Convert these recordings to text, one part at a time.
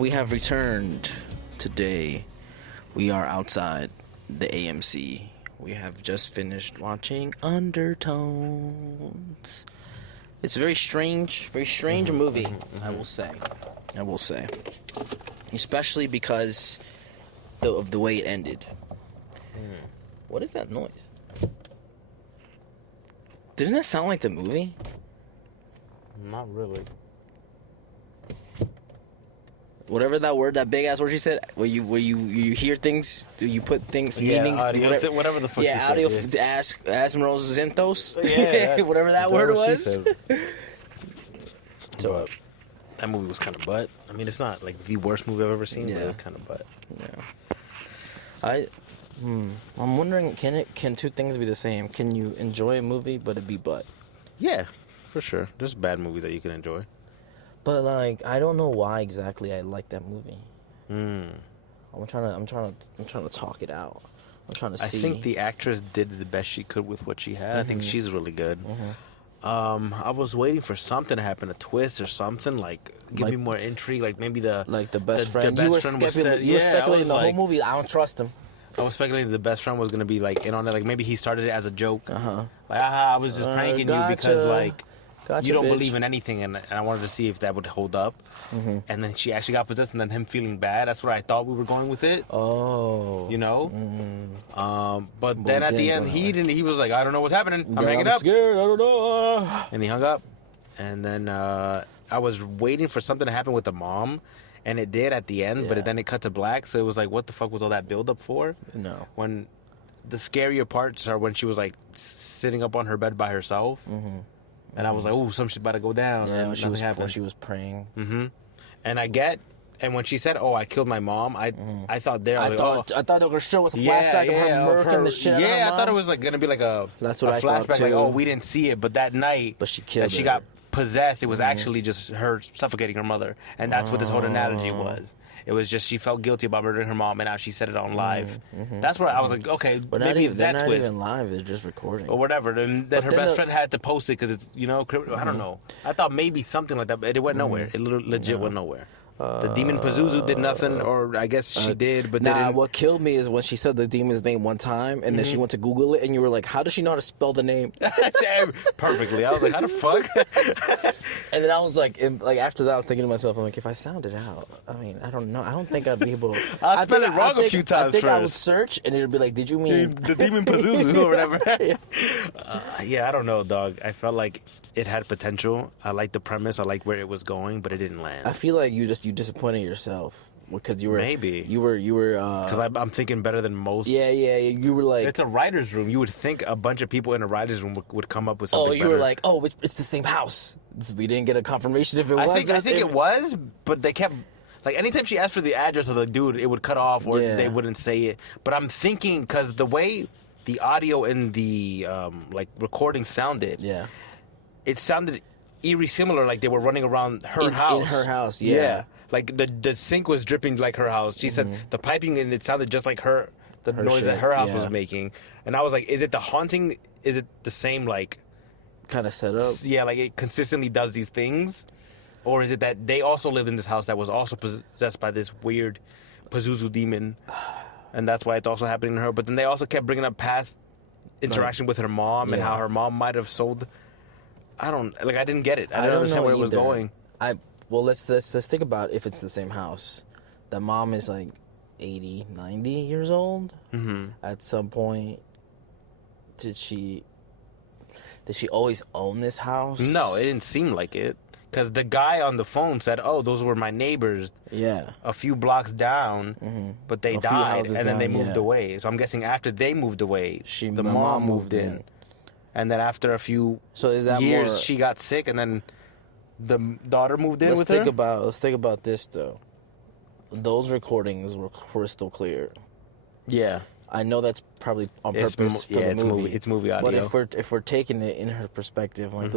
we have returned today. We are outside the AMC. We have just finished watching Undertones. It's a very strange movie, I will say. Especially because of the way it ended. What is that noise? Didn't that sound like the movie? Not really. Whatever that word, that big ass word she said, where you hear things, you put things, meanings, audio, whatever the fuck yeah, she audio, said, yeah. Asmros Zenthos, Yeah, whatever that word was. So that movie was kind of butt. I mean, it's not like the worst movie I've ever seen, but it was kind of butt. Yeah. I'm wondering, can two things be the same? Can you enjoy a movie but it be butt? Yeah, for sure. There's bad movies that you can enjoy. But like, I don't know why exactly I like that movie. I'm trying to talk it out. I'm trying to see. I think the actress did the best she could with what she had. I think she's really good. I was waiting for something to happen, a twist or something, like give me more intrigue, like maybe the best friend. You were speculating the whole movie. I don't trust him. I was speculating the best friend was gonna be like in on it, like maybe he started it as a joke. Like, I was just pranking you because like you don't believe in anything, and I wanted to see if that would hold up. And then she actually got possessed, and then him feeling bad. That's where I thought we were going with it. Oh, you know. But then at the end, he didn't. He was like, I don't know what's happening. I'm hanging up. Scared. I don't know. And he hung up. And then I was waiting for something to happen with the mom. And it did at the end, but then it cut to black. So it was like, what the fuck was all that build up for? No. When the scarier parts are when she was like sitting up on her bed by herself. And I was like, oh, some shit about to go down. Yeah, when she was praying. And when she said, oh, I killed my mom, I thought there. I thought they were going to show us a flashback of her murking the shit out of her mom. I thought it was like going to be like a flashback. Thought too. Like, oh, we didn't see it, but that night. But she killed her. She got possessed. It was actually just her suffocating her mother. And that's what this whole analogy was. It was just she felt guilty about murdering her mom, and now she said it on live. That's where I was like, okay, but maybe they're that not twist. even live; they're just recording Or whatever. Then her best friend had to post it because it's, I don't know. I thought maybe something like that, but it went nowhere. It legit went nowhere. The demon Pazuzu did nothing, or I guess she did, but they didn't. What killed me is when she said the demon's name one time, and then she went to Google it, and you were like, how does she know how to spell the name? Perfectly. I was like, how the fuck? And then I was like, after that, I was thinking to myself, I'm like, if I sound it out, I mean, I don't know. I don't think I'd be able. I'll spell it wrong a few times I think first. I would search, and it would be like, did you mean the demon Pazuzu or whatever? Yeah, I don't know, dog. I felt like it had potential. I liked the premise. I liked where it was going, but it didn't land. I feel like you disappointed yourself because you were because I'm thinking better than most. Yeah. You were like, it's a writer's room. You would think a bunch of people in a writer's room would come up with something. You were like, it's the same house. We didn't get a confirmation if it was. I think it was, but they kept. Like, anytime she asked for the address of the dude, it would cut off or they wouldn't say it. But I'm thinking, because the way the audio and the recording sounded, it sounded eerie similar, like they were running around her house. In her house, yeah. Like, the sink was dripping like her house. She said the piping, and it sounded just like her noise shit, that her house was making. And I was like, is it the haunting? Is it the same, like... kind of setup? Yeah, like it consistently does these things? Or is it that they also lived in this house that was also possessed by this weird Pazuzu demon, and that's why it's also happening to her? But then they also kept bringing up past interaction with her mom and how her mom might have sold. I didn't get it. I don't understand where it was going. Let's think about if it's the same house. The mom is like 80, 90 years old. At some point, did she always own this house? No, it didn't seem like it. Because the guy on the phone said, oh, those were my neighbors a few blocks down, but they died, and then they moved away. So I'm guessing after they moved away, the mom moved in. And then after a few years, she got sick, and then the daughter moved in with her? Let's think about this, though. Those recordings were crystal clear. Yeah. I know that's probably on purpose for the movie. It's movie audio. But if we're taking it in her perspective, like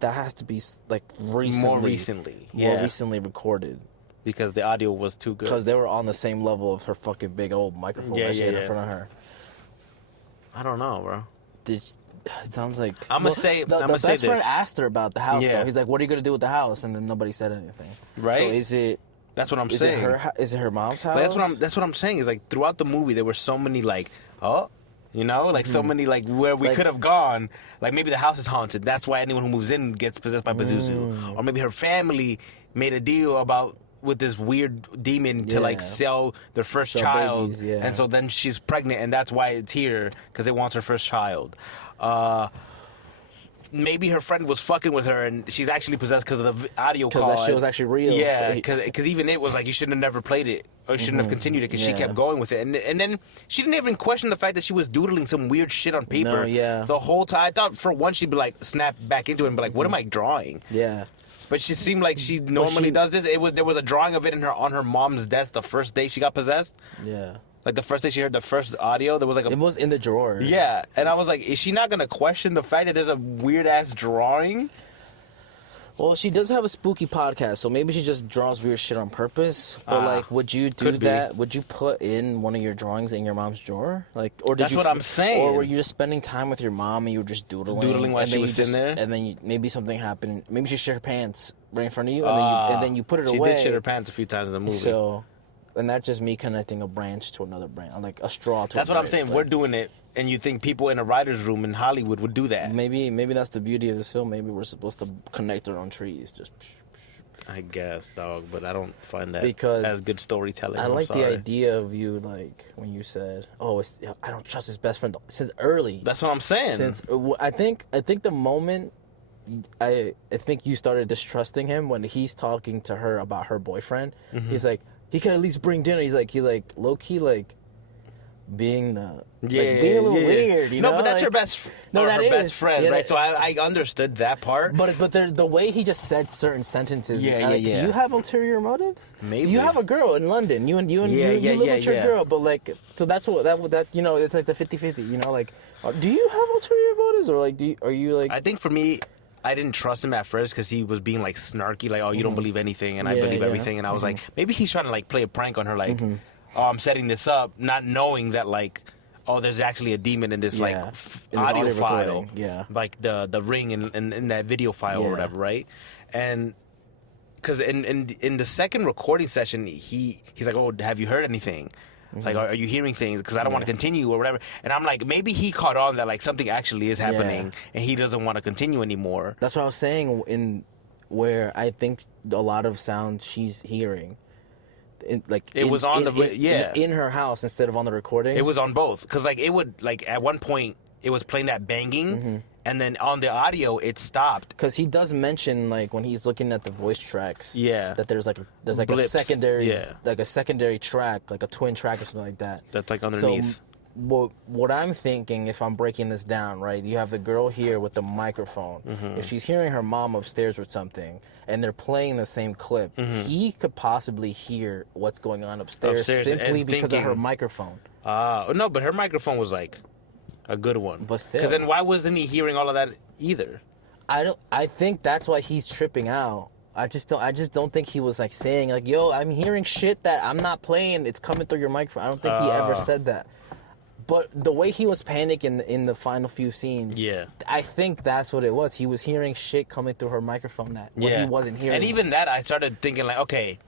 that has to be like more recently recorded, because the audio was too good. Because they were on the same level of her fucking big old microphone that she had in front of her. I don't know, bro. It sounds like the best this. friend asked her about the house though. He's like, what are you gonna do with the house? And then nobody said anything. Right. So is it That's what I'm saying. Is it her mom's house? That's what I'm saying. Is like throughout the movie there were so many like, so many like where we could have gone. Like maybe the house is haunted. That's why anyone who moves in gets possessed by Pazuzu. Or maybe her family made a deal with this weird demon to like sell their first child, babies, and so then she's pregnant, and that's why it's here because it wants her first child. Maybe her friend was fucking with her, and she's actually possessed because of the audio call. Because that shit was actually real. Yeah, because even it was like, you shouldn't have never played it, or you shouldn't have continued it, because she kept going with it. And then she didn't even question the fact that she was doodling some weird shit on paper the whole time. I thought for once she'd be like, snap back into it and be like, what am I drawing? Yeah. But she seemed like she normally does this. There was a drawing of it on her mom's desk the first day she got possessed. Yeah. Like the first day she heard the first audio, there was like it was in the drawer. Yeah, and I was like, is she not gonna question the fact that there's a weird ass drawing? Well, she does have a spooky podcast, so maybe she just draws weird shit on purpose. But like, would you do that? Would you put in one of your drawings in your mom's drawer? Like, or did That's what I'm saying. Or were you just spending time with your mom and you were just doodling while she was sitting there? And then maybe something happened. Maybe she shit her pants right in front of you, and then you put it away. She did shit her pants a few times in the movie. So. And that's just me connecting a branch to another branch, like a straw to. That's what I'm saying. We're doing it, and you think people in a writer's room in Hollywood would do that? Maybe that's the beauty of this film. Maybe we're supposed to connect our own trees. Just. I guess, dog, but I don't find that because as good storytelling. I like the idea of you, like when you said, "Oh, I don't trust his best friend," since early. That's what I'm saying. Since I think the moment. I think you started distrusting him when he's talking to her about her boyfriend. Mm-hmm. He's like, he could at least bring dinner. He's like low key like being being a little weird. You know, but that's like, her best. Best friend, right? So I understood that part. But the way he just said certain sentences. Do you have ulterior motives? Maybe you have a girl in London. You live with your girl. But like, so that's what that you know. It's like the 50-50. You know, like, do you have ulterior motives, or like, are you like? I think for me, I didn't trust him at first because he was being like snarky, like, oh, you don't believe anything, and I believe everything, and I was like, maybe he's trying to like play a prank on her, like, oh, I'm setting this up, not knowing that like, oh, there's actually a demon in this like audio file, like the ring in that video file or whatever, right? And because in the second recording session, he's like, oh, have you heard anything? Like, are you hearing things? Because I don't want to continue or whatever. And I'm like, maybe he caught on that like something actually is happening, and he doesn't want to continue anymore. That's what I was saying. Where I think a lot of sounds she's hearing, was on in her house instead of on the recording. It was on both, because like it would like at one point it was playing that banging. And then on the audio, it stopped. Because he does mention, like, when he's looking at the voice tracks, that there's like blips. a secondary track, like a twin track or something like that. That's like underneath. So, what I'm thinking, if I'm breaking this down, right, you have the girl here with the microphone. If she's hearing her mom upstairs with something, and they're playing the same clip, he could possibly hear what's going on upstairs simply because of her microphone. No, but her microphone was like a good one. But still. Because then why wasn't he hearing all of that either? I think that's why he's tripping out. I just don't think he was like saying like, yo, I'm hearing shit that I'm not playing, it's coming through your microphone. I don't think he ever said that. But the way he was panicking in the final few scenes, I think that's what it was. He was hearing shit coming through her microphone that he wasn't hearing. And even that, I started thinking like, okay,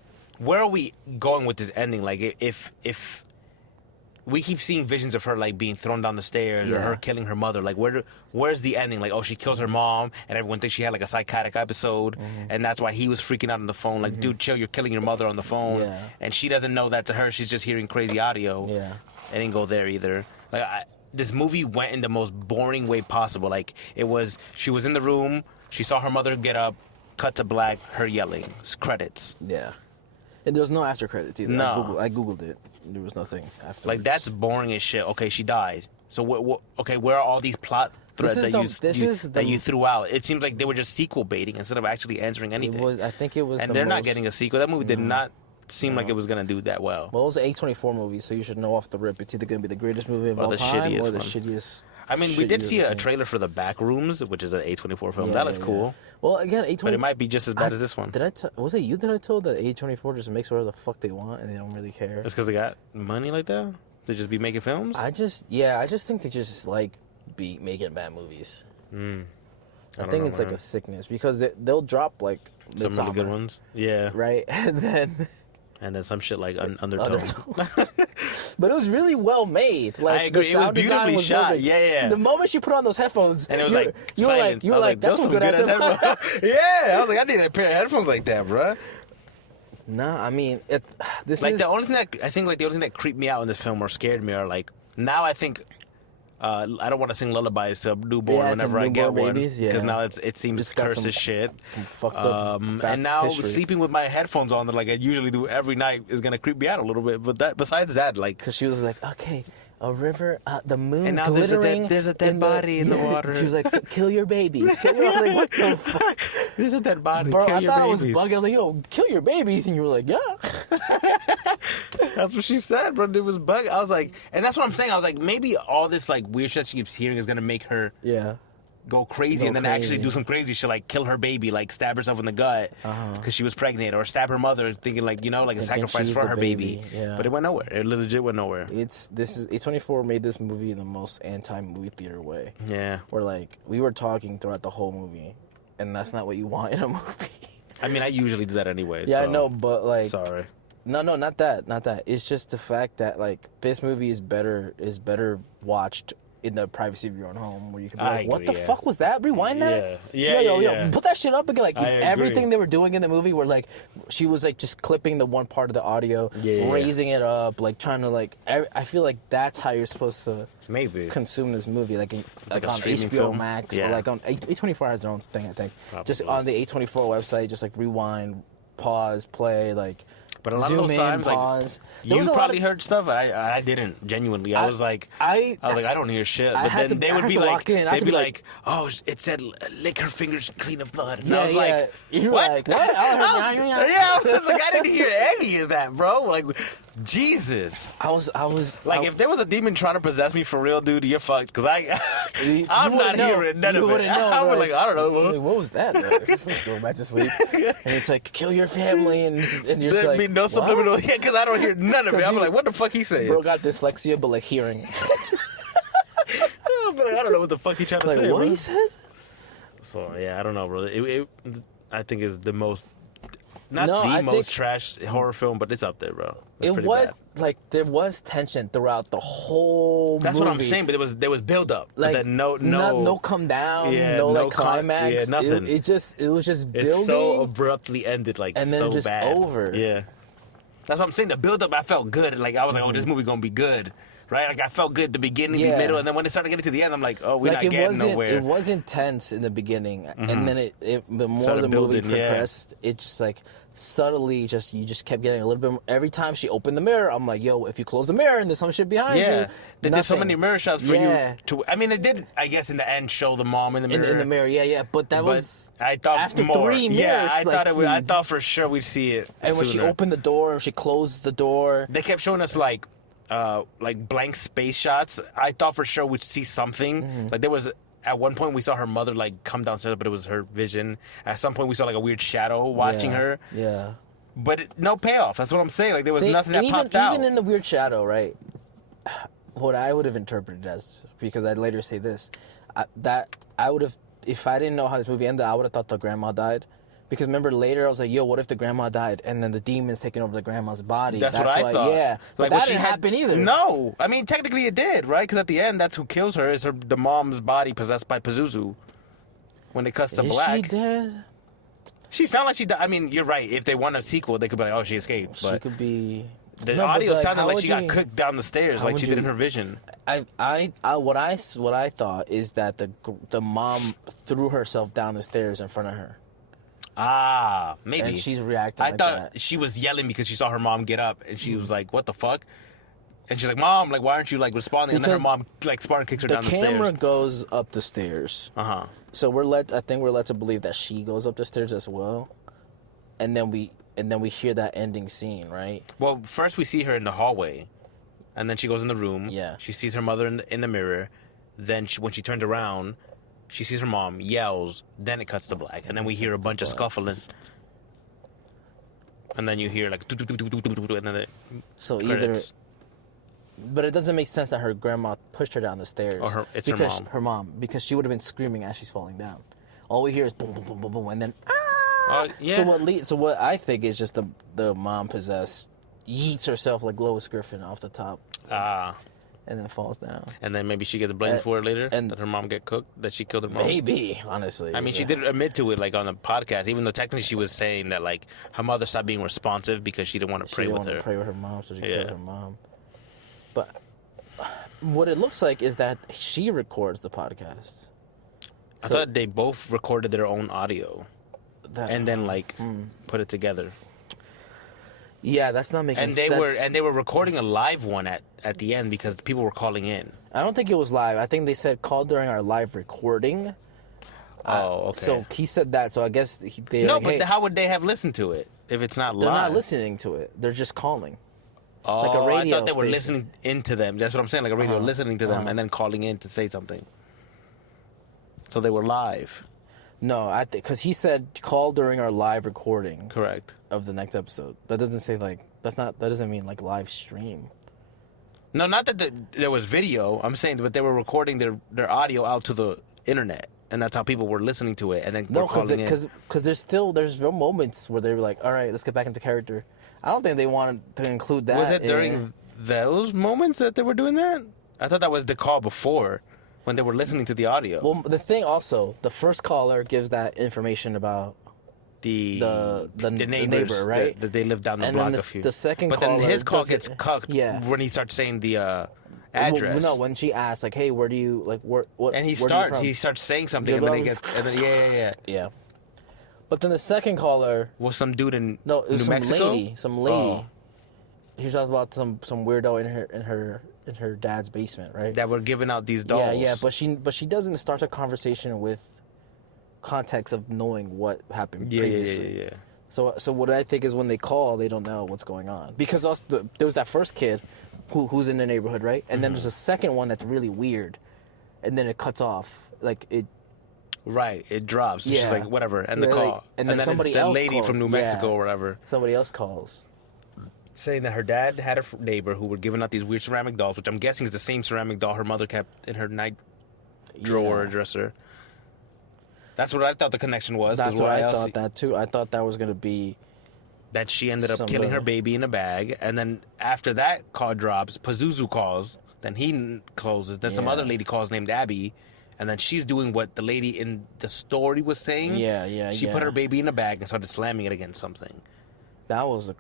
where are we going with this ending? Like, if we keep seeing visions of her like being thrown down the stairs or her killing her mother. Like, where's the ending? Like, oh, she kills her mom, and everyone thinks she had like a psychotic episode, and that's why he was freaking out on the phone. Like, dude, chill, you're killing your mother on the phone, and she doesn't know that to her. She's just hearing crazy audio. It didn't go there either. Like, this movie went in the most boring way possible. Like, she was in the room, she saw her mother get up, cut to black, her yelling, credits. Yeah. And there was no after credits either. No. I Googled it. There was nothing after. Like, that's boring as shit. Okay, she died. So, where are all these plot threads that you threw out? It seems like they were just sequel baiting instead of actually answering anything. I think it was. And they're not getting a sequel. That movie did not seem like it was going to do that well. Well, it was an A24 movie, so you should know off the rip. It's either going to be the greatest movie of all time or the shittiest. I mean, we did see a trailer for The Back Rooms, which is an A24 film. That looks cool. Well, again, A24... But it might be just as bad as this one. Was it you that I told that A24 just makes whatever the fuck they want and they don't really care? It's because they got money like that? They just be making films? I just think they just like be making bad movies. I think it's like a sickness because they'll drop like some really good ones. Yeah. Right? And then And then some shit like Undertones. But it was really well made. Like, I agree. It was beautifully shot. Yeah. The moment she put on those headphones, and it was silence. You were like, that's some good ass headphones. Yeah, I was like, I need a pair of headphones like that, bro. No, I mean, the only thing that creeped me out in this film or scared me are like, now I think I don't want to sing lullabies to a newborn whenever I get one, because now it seems cursed as shit. Fucked up. And now sleeping with my headphones on, like I usually do every night, is gonna creep me out a little bit. But besides that, like, because she was like, okay, a river, the moon, and now glittering. There's a dead body in the water. She was like, kill your babies. I was like, what the fuck? There's a dead body. Bro, kill I your thought babies. I was bugging. I was like, yo, kill your babies, and you were like, yeah. That's what she said, bro. It was bug. I was like, and that's what I'm saying. I was like, maybe all this like weird shit she keeps hearing is gonna make her go crazy, and then actually do some crazy shit, like kill her baby, like stab herself in the gut because she was pregnant, or stab her mother, thinking like, you know, like a sacrifice for her baby. Yeah. But it went nowhere. It legit went nowhere. A24 made this movie in the most anti-movie theater way. Yeah. Where like we were talking throughout the whole movie, and that's not what you want in a movie. I mean, I usually do that anyway. Yeah, so. I know, but like, sorry. No, not that. It's just the fact that like this movie is better watched in the privacy of your own home, where you can be like, what the fuck was that? Rewind that? Yeah. Put that shit up again. Like, everything they were doing in the movie where, like, she was, like, just clipping the one part of the audio, raising it up, like, trying to, like, I feel like that's how you're supposed to consume this movie. Like, like on HBO film? Max, or, like, on A24 has their own thing, I think. Probably. Just on the A24 website, just, like, rewind, pause, play, like, but a lot of those times, like, you probably heard stuff. I didn't, genuinely. I was like, I don't hear shit. But then they would be like, oh, it said lick her fingers clean of blood. And I was like, you're like, what? I was like, I didn't hear any of that, bro. Like, Jesus. I was like, if there was a demon trying to possess me for real, dude, you're fucked. Because I'm not hearing none of it. I was like, I don't know. Like, what was that? Just go back to sleep. And it's like, kill your family, and you're just like, no subliminal. Yeah, because I don't hear none of it. I'm like, what the fuck he saying? Bro got dyslexia, but like hearing. But like, I don't know what the fuck he trying to say. What bro. He said? So yeah, I don't know, bro. I think is the most. Not most trash horror film, but it's up there, bro. It was bad. Like there was tension throughout the whole That's movie. What I'm saying, but there was build up. Like but then no come down, no like climax. Nothing. It was just building. It so abruptly ended, like, and then so just bad. over. Yeah. That's what I'm saying. The build up, I felt good. Like I was like, oh, this movie gonna be good. Right, like I felt good at the beginning, the middle, and then when it started getting to the end, I'm like, "Oh, we're not getting nowhere." It wasn't tense in the beginning, and then the more the movie progressed, it just like subtly you just kept getting a little bit more. Every time she opened the mirror, I'm like, yo, if you close the mirror and there's some shit behind you. They did so many mirror shots for you to. I mean, they did, I guess, in the end, show the mom in the mirror. In the mirror, but that was. I thought after more. 3 mirrors. Yeah, I thought for sure we'd see it. And when she opened the door and she closed the door, they kept showing us like blank space shots. I thought for sure we'd see something. Like there was. At one point, we saw her mother like come downstairs, but it was her vision. At some point, we saw like a weird shadow watching her. Yeah. But no payoff. That's what I'm saying. Like there was nothing that popped out. Even in the weird shadow, right? What I would have interpreted as, because I'd later say this, that I would have, if I didn't know how this movie ended, I would have thought the grandma died. Because remember later I was like, yo, what if the grandma died and then the demon's taking over the grandma's body? That's what I thought. Yeah, but that didn't happen either. No, I mean technically it did, right? Because at the end, that's who kills her is the mom's body possessed by Pazuzu. When it cuts to black. Is she dead? She sounded like she died. I mean, you're right. If they want a sequel, they could be like, oh, she escaped. She could be. The audio sounded like she got cooked down the stairs, like she did in her vision. What I thought is that the mom threw herself down the stairs in front of her. Ah, maybe. And she's reacting. I thought she was yelling because she saw her mom get up, and she was like, "What the fuck?" And she's like, "Mom, like, why aren't you like responding?" Because and then her mom like Spartan kicks her down the stairs. The camera goes up the stairs. So I think we're led to believe that she goes up the stairs as well, and then we hear that ending scene, right? Well, first we see her in the hallway, and then she goes in the room. Yeah. She sees her mother in the mirror. Then when she turns around, she sees her mom, yells, then it cuts to black. And then we hear a bunch of scuffling. And then you hear like... And then it credits. But it doesn't make sense that her grandma pushed her down the stairs. It's her mom. Her mom. Because she would have been screaming as she's falling down. All we hear is boom, boom, boom, boom, boom. And then... Yeah. So what I think is just the mom possessed yeets herself like Lois Griffin off the top. And then falls down. And then maybe she gets blamed for it later, and that her mom get cooked, that she killed her mom. Maybe, honestly. I mean, she did admit to it, like, on the podcast, even though technically she was saying that, like, her mother stopped being responsive because she didn't want to pray with her. She didn't want to pray with her mom, so she killed her mom. But what it looks like is that she records the podcast. I thought they both recorded their own audio. And then, like, put it together. Yeah, that's not making sense. And they were recording a live one at the end because people were calling in. I don't think it was live. I think they said call during our live recording. Oh, okay. So he said that. So I guess they. No, but how would they have listened to it if it's not live? They're not listening to it. They're just calling. Oh, like a radio I thought they were listening into them. That's what I'm saying. Like a radio listening to them and then calling in to say something. So they were live. No, I think because he said call during our live recording. Correct. Of the next episode. That doesn't say like that doesn't mean like live stream. No, not that there was video. I'm saying that they were recording their audio out to the internet, and that's how people were listening to it. And then because there's no moments where they were like, all right, let's get back into character. I don't think they wanted to include that. Was it during those moments that they were doing that? I thought that was the call before. When they were listening to the audio. Well, the thing also, the first caller gives that information about the neighbor, right? That they live down the block. And then the second caller... But then his call gets cucked when he starts saying the address. No, when she asks, like, hey, where do you... like what? And he starts saying something, and then he gets... And then, yeah. But then the second caller... Was some dude in New Mexico? Some lady. Oh. He was talking about some weirdo in her dad's basement, right? That were giving out these dolls. Yeah, but she doesn't start a conversation with context of knowing what happened previously. Yeah. So what I think is when they call, they don't know what's going on because also there was that first kid who's in the neighborhood, right? And then there's a second one that's really weird, and then it cuts off, like it. Right, it drops. Yeah. She's like whatever, and the call, and then somebody else lady calls. From New Mexico or whatever. Somebody else calls. Saying that her dad had a neighbor who were giving out these weird ceramic dolls, which I'm guessing is the same ceramic doll her mother kept in her night drawer or dresser. That's what I thought the connection was. That's what I thought that too. I thought that was going to be... That she ended up killing her baby in a bag, and then after that call drops, Pazuzu calls, then he closes, then some other lady calls named Abby, and then she's doing what the lady in the story was saying. She put her baby in a bag and started slamming it against something. That was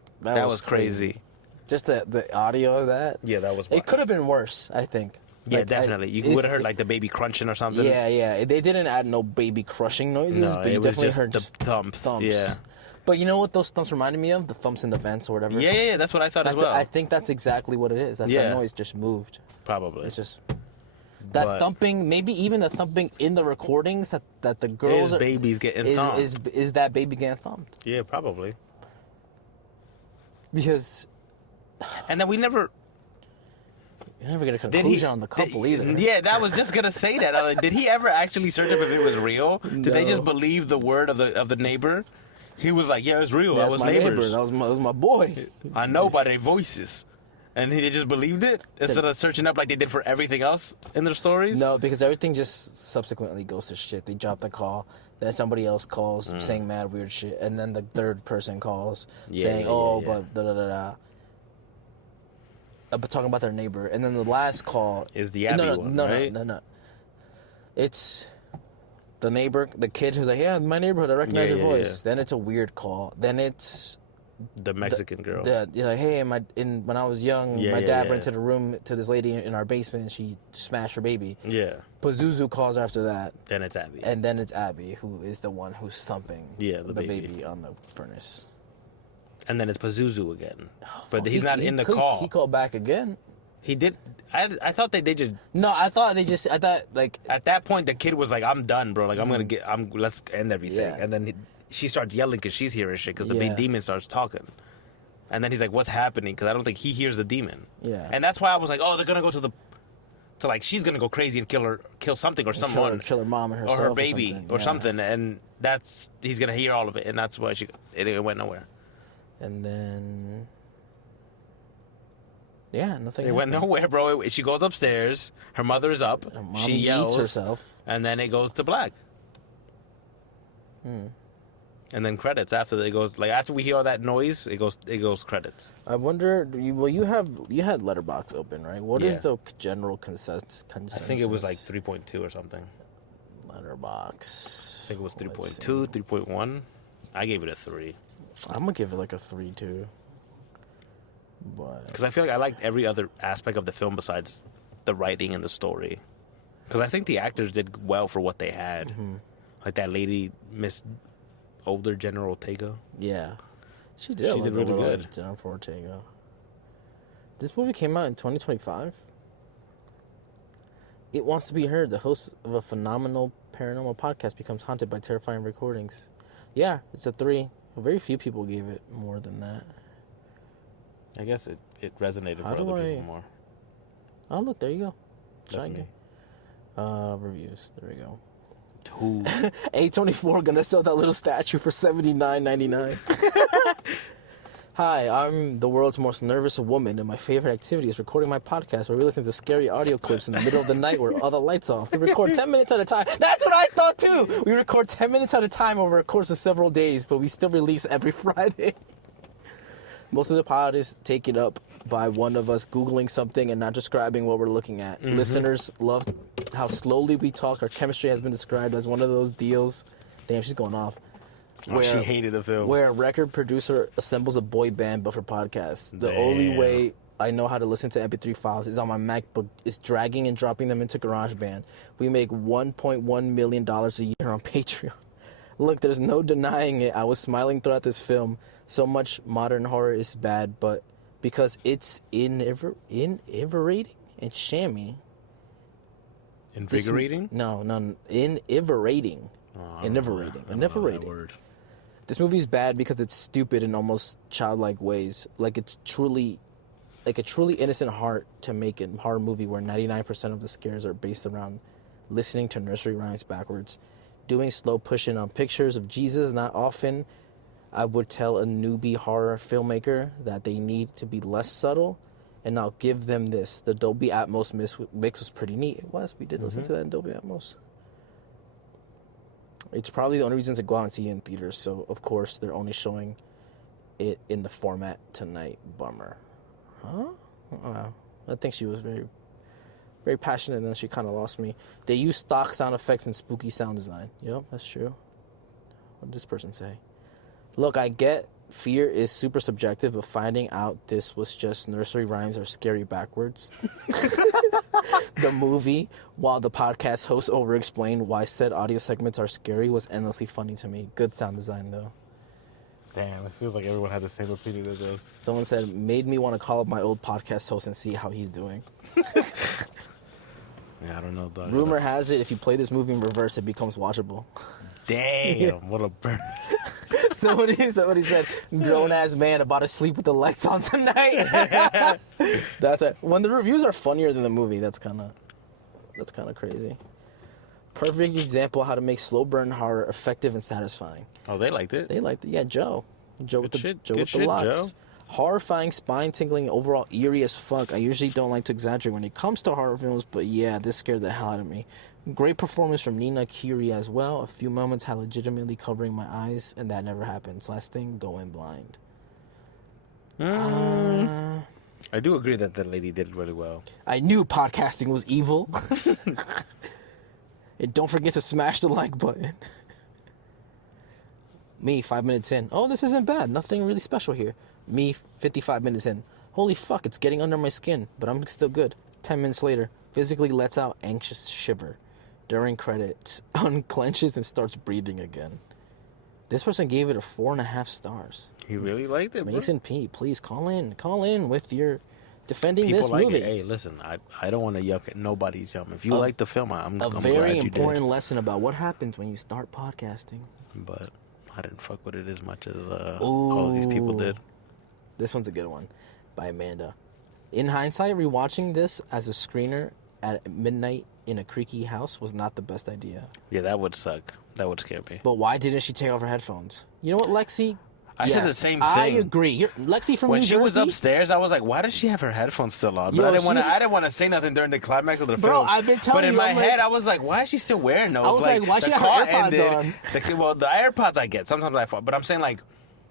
crazy. Just the audio of that. Yeah, that was. It could have been worse, I think. Yeah, definitely. You would have heard like the baby crunching or something. Yeah. They didn't add no baby crushing noises, but you definitely heard just thumps. Yeah. But you know what those thumps reminded me of? The thumps in the vents or whatever. Yeah, that's what I thought as well. I think that's exactly what it is. That's that noise just moved. Probably. It's just that thumping. Maybe even the thumping in the recordings that the girls babies getting thumped. Is that baby getting thumped? Yeah, probably. Because, and then we never get a conclusion on the couple either. Yeah, that was just gonna say that. Like, did he ever actually search up if it was real? Did they just believe the word of the neighbor? He was like, "Yeah, it's real. That was my neighbors. That was my boy. I know by their voices." And they just believed it instead of searching up like they did for everything else in their stories. No, because everything just subsequently goes to shit. They drop the call. Then somebody else calls saying mad weird shit, and then the third person calls saying, but da-da-da-da. But talking about their neighbor. And then the last call... Is the Abby one, right? No. It's the neighbor, the kid who's like, yeah, my neighborhood, I recognize your voice. Yeah. Then it's a weird call. Then it's... The Mexican girl. You're like, hey, when I was young, my dad rented a room to this lady in our basement, and she smashed her baby. Yeah. Pazuzu calls after that. Then it's Abby. And then it's Abby, who is the one who's thumping the baby on the furnace. And then it's Pazuzu again. But he's not in the call. He called back again. He did. I thought they just... No, I thought like... At that point, the kid was like, I'm done, bro. Like, let's end everything. Yeah. And then... She starts yelling because she's hearing shit because the big demon starts talking. And then he's like, what's happening? Because I don't think he hears the demon. Yeah. And that's why I was like, oh, they're going to go to like, she's going to go crazy and kill something or someone. Kill her mom and herself. Or her baby or something. And he's going to hear all of it. And that's why it went nowhere. And then... Yeah, nothing. It went nowhere, bro. She goes upstairs. Her mother is up. She yells. Eats herself. And then it goes to black. And then credits after it goes, like, after we hear all that noise, it goes credits. I wonder, you had Letterboxd open, right? What is the general consensus? I think it was like 3.2 or something. Letterboxd. I think it was 3.2, 3.1. I gave it a 3. I'm going to give it like a 3 too. Because I feel like I liked every other aspect of the film besides the writing and the story. Because I think the actors did well for what they had. Mm-hmm. Like that lady, Miss Older General Ortega. Yeah. She did really good. Jennifer Ortega. This movie came out in 2025. It Wants to Be Heard. The host of a phenomenal paranormal podcast becomes haunted by terrifying recordings. Yeah, it's a 3. Very few people gave it more than that. I guess it resonated for other people more. Oh, look, there you go. That's me. Reviews. There we go. 2. A24 gonna sell that little statue for $79.99. Hi, I'm the world's most nervous woman, and my favorite activity is recording my podcast where we listen to scary audio clips in the middle of the night where all the lights off. We record 10 minutes at a time. That's what I thought too! We record 10 minutes at a time over a course of several days, but we still release every Friday. Most of the pod is taken up by one of us Googling something and not describing what we're looking at. Mm-hmm. Listeners love how slowly we talk. Our chemistry has been described as one of those deals. Damn, she's going off. Where she hated the film. Where a record producer assembles a boy band but for podcasts. The only way I know how to listen to MP3 files is on my MacBook. It's dragging and dropping them into GarageBand. We make $1.1 million a year on Patreon. Look, there's no denying it. I was smiling throughout this film. So much modern horror is bad, but because it's invigorating and shammy. Invigorating? No, invigorating. Invigorating. This movie's bad because it's stupid in almost childlike ways. Like a truly innocent heart to make a horror movie where 99% of the scares are based around listening to nursery rhymes backwards, doing slow pushing on pictures of Jesus. Not often I would tell a newbie horror filmmaker that they need to be less subtle, and I'll give them this. The Dolby Atmos mix was pretty neat. It was. We did listen to that in Dolby Atmos. It's probably the only reason to go out and see it in theaters, so of course they're only showing it in the format tonight. Bummer. Huh? Wow. I think she was very, very passionate, and then she kind of lost me. They use stock sound effects and spooky sound design. Yep, that's true. What did this person say? Look, I get fear is super subjective, but finding out this was just nursery rhymes or scary backwards. The movie, while the podcast host over-explained why said audio segments are scary, was endlessly funny to me. Good sound design, though. Damn, it feels like everyone had the same opinion as us. Someone said, made me want to call up my old podcast host and see how he's doing. Yeah, I don't know, dog. Rumor has it, if you play this movie in reverse, it becomes watchable. Damn, what a burn. Somebody said, grown-ass man about to sleep with the lights on tonight. That's it. When the reviews are funnier than the movie, that's kind of crazy. Perfect example of how to make slow burn horror effective and satisfying. Oh, they liked it? They liked it. Yeah, Joe with the locks. Joe. Horrifying, spine-tingling, overall eerie as fuck. I usually don't like to exaggerate when it comes to horror films, but yeah, this scared the hell out of me. Great performance from Nina Kiri as well. A few moments had legitimately covering my eyes, and that never happens. Last thing, go in blind. I do agree that that lady did really well. I knew podcasting was evil. And don't forget to smash the like button. Me, 5 minutes in. Oh, this isn't bad. Nothing really special here. Me, 55 minutes in. Holy fuck, it's getting under my skin, but I'm still good. 10 minutes later, physically lets out anxious shiver. During credits, unclenches and starts breathing again. This person gave it a 4.5 stars. He really liked it, Mason bro. P, please call in with your defending People this like movie. It. Hey, listen, I don't want to yuck at nobody's yum. If you like the film, I'm glad you did. A very important lesson about what happens when you start podcasting. But I didn't fuck with it as much as all of these people did. This one's a good one, by Amanda. In hindsight, rewatching this as a screener at midnight in a creaky house was not the best idea. Yeah, that would suck. That would scare me. But why didn't she take off her headphones? You know what, Lexi? I said the same thing. I agree. Lexi from when New she Jersey, was upstairs, I was like, "Why does she have her headphones still on?" But I didn't want to say nothing during the climax of the film. Bro, I've been telling you. But in my head, I was like, "Why is she still wearing those?" I was like, "Why she got her AirPods on?" The AirPods I get sometimes I fall, but I'm saying like,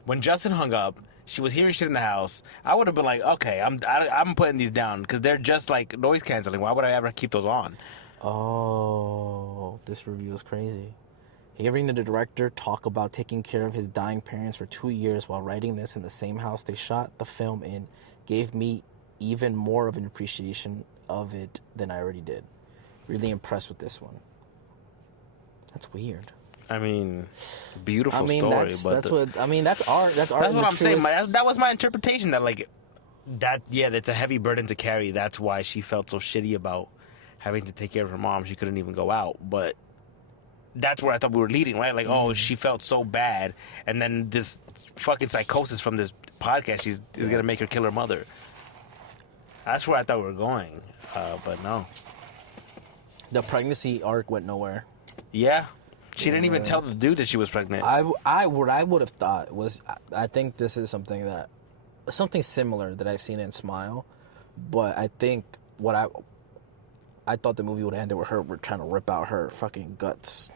when Justin hung up, she was hearing shit in the house. I would have been like, "Okay, I'm putting these down because they're just like noise canceling. Why would I ever keep those on?" Oh, this review is crazy. Hearing the director talk about taking care of his dying parents for 2 years while writing this in the same house they shot the film in gave me even more of an appreciation of it than I already did. Really impressed with this one. That's weird. I mean, beautiful story. That's what I mean. That's art. That's art. That's what I'm saying. That was my interpretation. It's a heavy burden to carry. That's why she felt so shitty about having to take care of her mom. She couldn't even go out, but. That's where I thought we were leading, right? Like, oh, she felt so bad, and then this fucking psychosis from this podcast is gonna make her kill her mother. That's where I thought we were going, but no. The pregnancy arc went nowhere. Yeah, she didn't even tell the dude that she was pregnant. What I would have thought was, I think this is something similar that I've seen in Smile, but I think I thought the movie would have ended with her trying to rip out her fucking guts.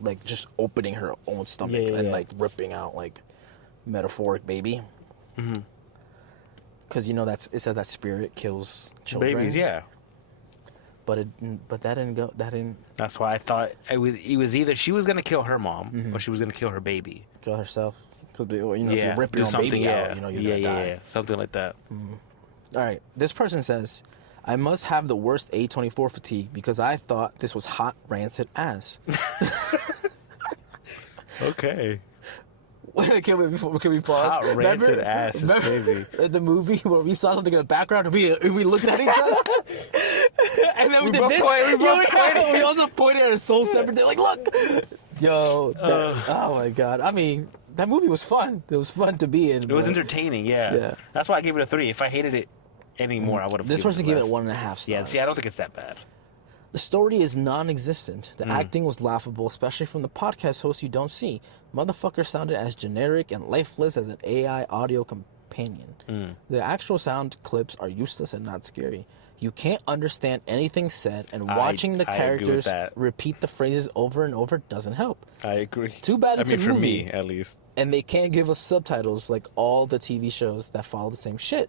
Like just opening her own stomach and like ripping out like metaphoric baby. Because it said that spirit kills children. Babies, yeah. But that didn't go. That's why I thought it was either she was gonna kill her mom or she was gonna kill her baby. Kill herself. If you rip your own baby out, you're gonna die. Something like that. All right. This person says, I must have the worst A24 fatigue because I thought this was hot, rancid ass. Okay. Can we pause? Hot, rancid ass is crazy. The movie where we saw something in the background and we looked at each other. And then we did this. We also pointed at our soul separate. They're like, look. Yo. Oh, my God. I mean, that movie was fun. It was fun to be in. It was entertaining, yeah. That's why I gave it a 3. If I hated it anymore, I would have. This person gave it 1.5 stars. Yeah, see, I don't think it's that bad. The story is non-existent. The acting was laughable, especially from the podcast host you don't see. Motherfucker sounded as generic and lifeless as an AI audio companion. The actual sound clips are useless and not scary. You can't understand anything said, and watching the characters repeat the phrases over and over doesn't help. I agree. Too bad it's a movie. For me, at least. And they can't give us subtitles like all the TV shows that follow the same shit.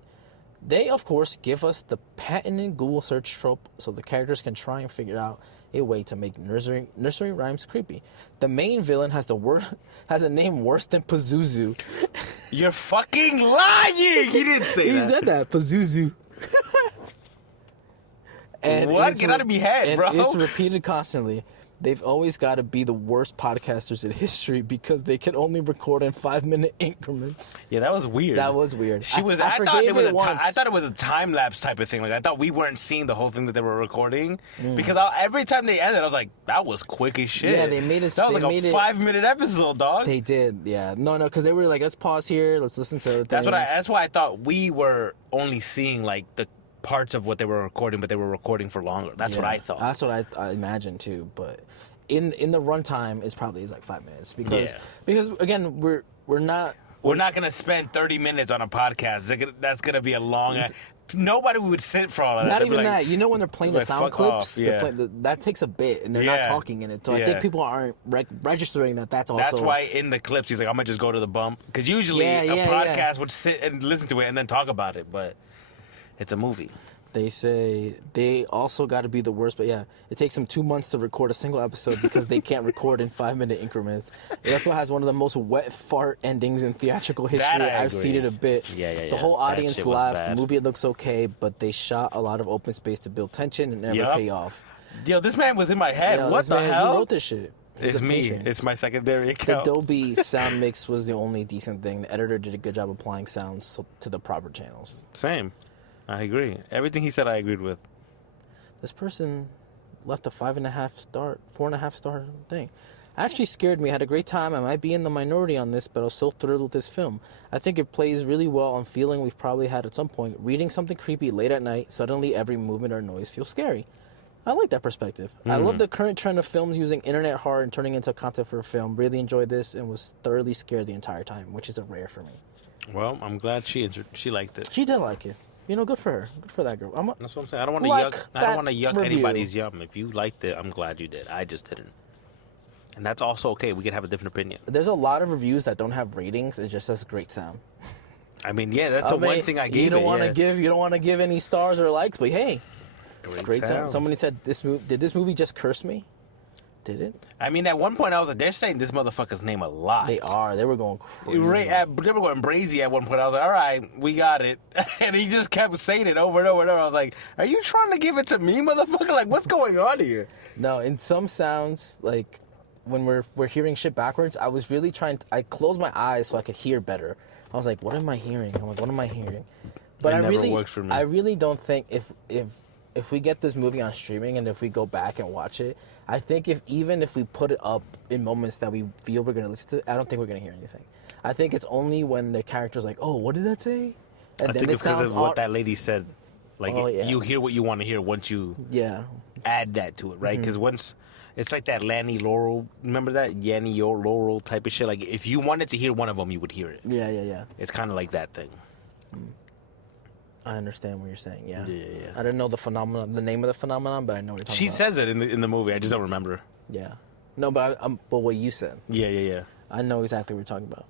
They, of course, give us the patented Google search trope so the characters can try and figure out a way to make nursery rhymes creepy. The main villain has a name worse than Pazuzu. You're fucking lying! He didn't say that. He said that, Pazuzu. What? Get out of my head, bro. It's repeated constantly. They've always got to be the worst podcasters in history because they can only record in 5-minute increments. Yeah, that was weird. That was weird. I thought it was a time lapse type of thing. Like I thought we weren't seeing the whole thing that they were recording because every time they ended, I was like, "That was quick as shit." Yeah, they made it. That was like a 5-minute episode, dog. They did. Yeah, no, because they were like, "Let's pause here. Let's listen to other things." That's why I thought we were only seeing like the parts of what they were recording, but they were recording for longer. That's what I thought. That's what I imagined too. But in the runtime, it's like 5 minutes because again we're not gonna spend 30 minutes on a podcast. That's gonna be a long. Nobody would sit for all of that. Not even that. You know when they're playing the sound clips, that takes a bit, and they're not talking in it. So I think people aren't registering that. That's also. That's why in the clips he's like, "I'm gonna just go to the bump," because usually a podcast would sit and listen to it and then talk about it, but. It's a movie. They say they also got to be the worst, but it takes them 2 months to record a single episode because they can't record in 5-minute increments. It also has one of the most wet fart endings in theatrical history. I've seen it a bit. Yeah. The whole audience laughed. The movie looks okay, but they shot a lot of open space to build tension and never pay off. Yo, this man was in my head. What the hell? He wrote this shit. It's me. It's my secondary account. The Dolby sound mix was the only decent thing. The editor did a good job applying sounds to the proper channels. Same. I agree. Everything he said, I agreed with. This person left a 4.5 star thing. Actually scared me. I had a great time. I might be in the minority on this, but I was so thrilled with this film. I think it plays really well on feeling we've probably had at some point. Reading something creepy late at night, suddenly every movement or noise feels scary. I like that perspective. I love the current trend of films using internet horror and turning into content for a film. Really enjoyed this and was thoroughly scared the entire time, which is a rare for me. Well, I'm glad she liked it. She did like it. You know, good for her. Good for that girl. That's what I'm saying. I don't want to yuck anybody's yum. If you liked it, I'm glad you did. I just didn't. And that's also okay. We can have a different opinion. There's a lot of reviews that don't have ratings. It just says great sound. I mean, yeah, that's the one thing I gave. You don't want to give any stars or likes, but hey, great sound. Somebody said did this movie just curse me? Did it? I mean, at one point I was like, they're saying this motherfucker's name a lot. They are. They were going crazy. They were going brazy at one point. I was like, all right, we got it. And he just kept saying it over and over and over. I was like, are you trying to give it to me, motherfucker? Like, what's going on here? No, in some sounds, like when we're hearing shit backwards, I was really I closed my eyes so I could hear better. I was like, what am I hearing? I'm like, what am I hearing? But it never worked for me. I really don't think if we get this movie on streaming and if we go back and watch it, I think even if we put it up in moments that we feel we're going to listen to, I don't think we're going to hear anything. I think it's only when the character's like, oh, what did that say? And I think it's because of what that lady said. Like, you hear what you want to hear once you add that to it, right? Because once... It's like that Lanny Laurel. Remember that? Yanny Laurel type of shit? Like, if you wanted to hear one of them, you would hear it. Yeah. It's kind of like that thing. I understand what you're saying, yeah. I didn't know the name of the phenomenon, but I know what you're talking about. She says it in the movie. I just don't remember. Yeah. No, but what you said. Yeah. I know exactly what you're talking about.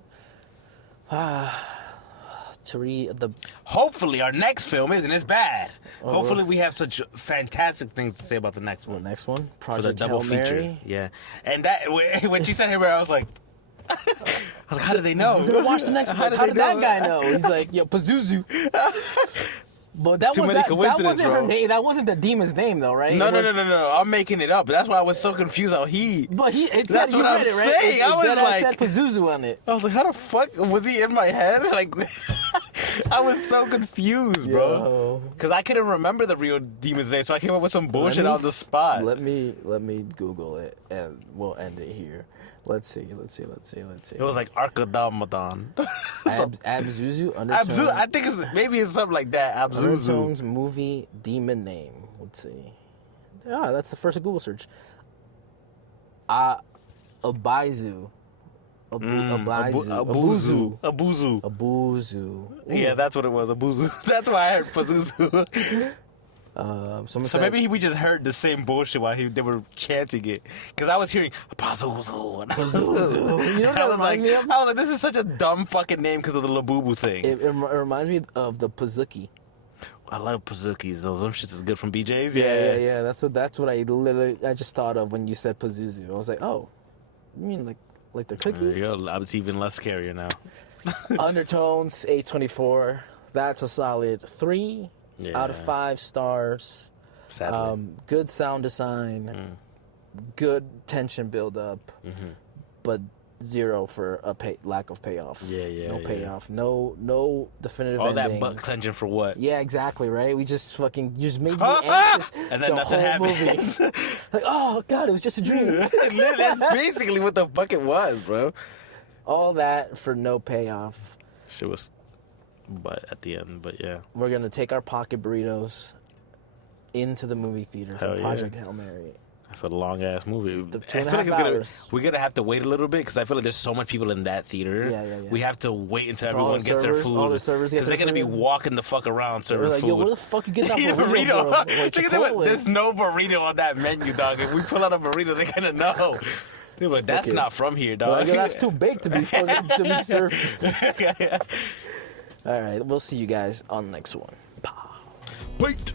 Hopefully our next film isn't as bad. Hopefully we have such fantastic things to say about the next one. The next one? Project for the double feature. Mary? Yeah. And that when she said Hail Mary, I was like, how did they know? Go watch the next one. How did that guy know? He's like, yo, Pazuzu. But that wasn't her name. That wasn't the demon's name, though, right? No. I'm making it up. That's why I was so confused. That's what I'm saying. I was like, said Pazuzu on it. I was like, how the fuck was he in my head? Like, I was so confused, bro. Because I couldn't remember the real demon's name, so I came up with some bullshit on the spot. Let me Google it, and we'll end it here. Let's see. It was like Archidamadan. Abzuzu? Undertones. I think maybe it's something like that. Abzuzu. Undertones movie demon name. Let's see. That's the first Google search. Abaizu. Abuzu. Yeah, that's what it was. Abuzu. That's why I heard Pazuzu. So maybe we just heard the same bullshit while they were chanting it. Because I was hearing Pazuzu. You know what that reminds me of? I was like, this is such a dumb fucking name because of the Labubu thing. It reminds me of the Pazuki. I love Pazukis. Those shits is good from BJ's. Yeah. That's what I just thought of when you said Pazuzu. I was like, oh, you mean like the cookies? There you go. It's even less scarier now. Undertones, 824. That's a solid 3 out of 5 stars. Sadly. Good sound design. Good tension build up. But 0 for lack of payoff. No payoff. No definitive ending. All that butt clenching for what? Yeah, exactly, right? We just just made me anxious and then nothing happens. Like, oh, God, it was just a dream. That's basically what the fuck it was, bro. All that for no payoff. Shit was but at the end, but yeah. We're going to take our pocket burritos into the movie theater for Project Hail Mary. That's a long-ass movie. I feel like we're going to have to wait a little bit because I feel like there's so much people in that theater. Yeah. We have to wait until everyone gets their food. All the servers get their food. Because they're going to be walking the fuck around serving like, food. Yo, where the fuck you get that burrito from? There's no burrito on that menu, dog. If we pull out a burrito, they're going to know. They're like, that's not from here, dog. That's too big to be served. All right, we'll see you guys on the next one. Wait.